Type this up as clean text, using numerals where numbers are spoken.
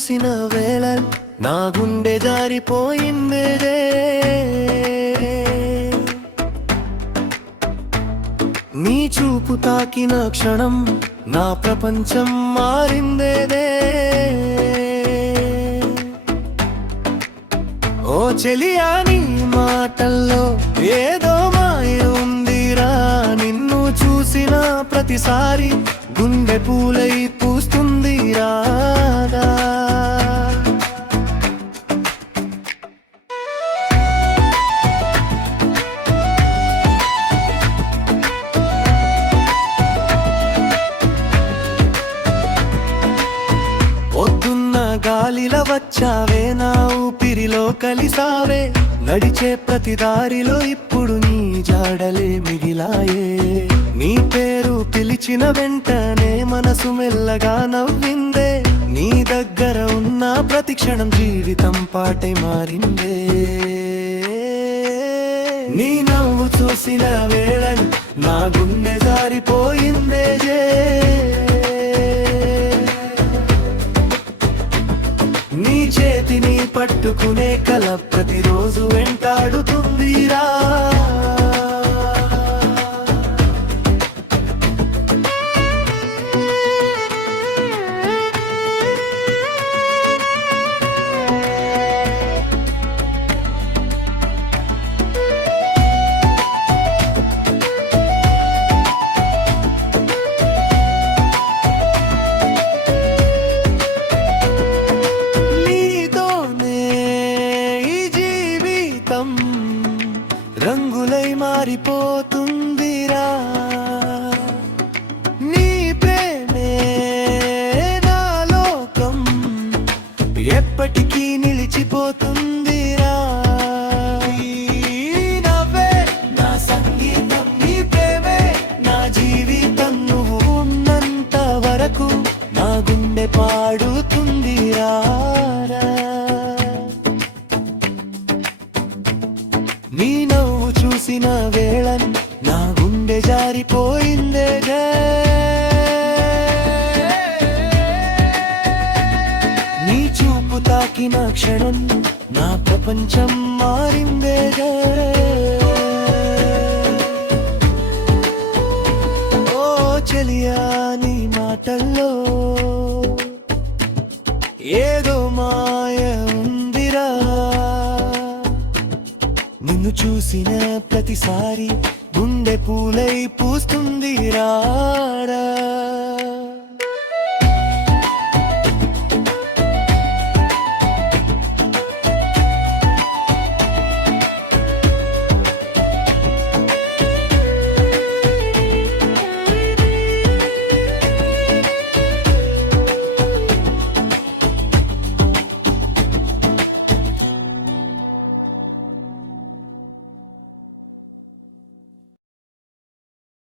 చూసిన వేళ నా గుండె జారిపోయిందే. నీ చూపు తాకిన క్షణం నా ప్రపంచం మారిందే. ఓ చెలియా, నీ మాటల్లో ఏదో మాయ ఉందిరా. నిన్ను చూసిన ప్రతిసారి గుండె పూలై పూస్తుంది రాగా. పొద్దున్న గాలిలో వచ్చావే, నా ఊపిరిలో కలిసావే. నడిచే ప్రతి దారిలో ఇప్పుడు నీ జాడలే మిగిలాయే. నీ పేరు పిలిచిన వెంటనే మనసు మెల్లగా నవ్విందే. నీ దగ్గర ఉన్న ప్రతి క్షణం జీవితం పాటై మారిందే. నీ నవ్వు చూసిన వేళను నా గుండె జారిపోయిందే. నీ చేతిని పట్టుకునే కల ప్రతిరోజు వెంటాడుతుందిరా. రంగులై మారిపోతుందిరా. నీ ప్రేమే నా లోకం, ఎప్పటికీ నిలిచిపోతుందిరా. నవ్వే నా సంగీతం, నీ ప్రేమే నా జీవితం. నువ్వు ఉన్నంత వరకు నా గుండె పాడుతుందిరా. నీ నవ్వు చూసిన వేళన్ నా గుండె జారిపోయిందే. నీ చూపు తాకిన క్షణం నా ప్రపంచం మారిందే. ఓ చెలియా, నీ మాటల్లో ఏదో మాయ ఉందిరా. నిన్ను చూసిన ప్రతిసారి గుండె పూలై పూస్తుంది రాడా.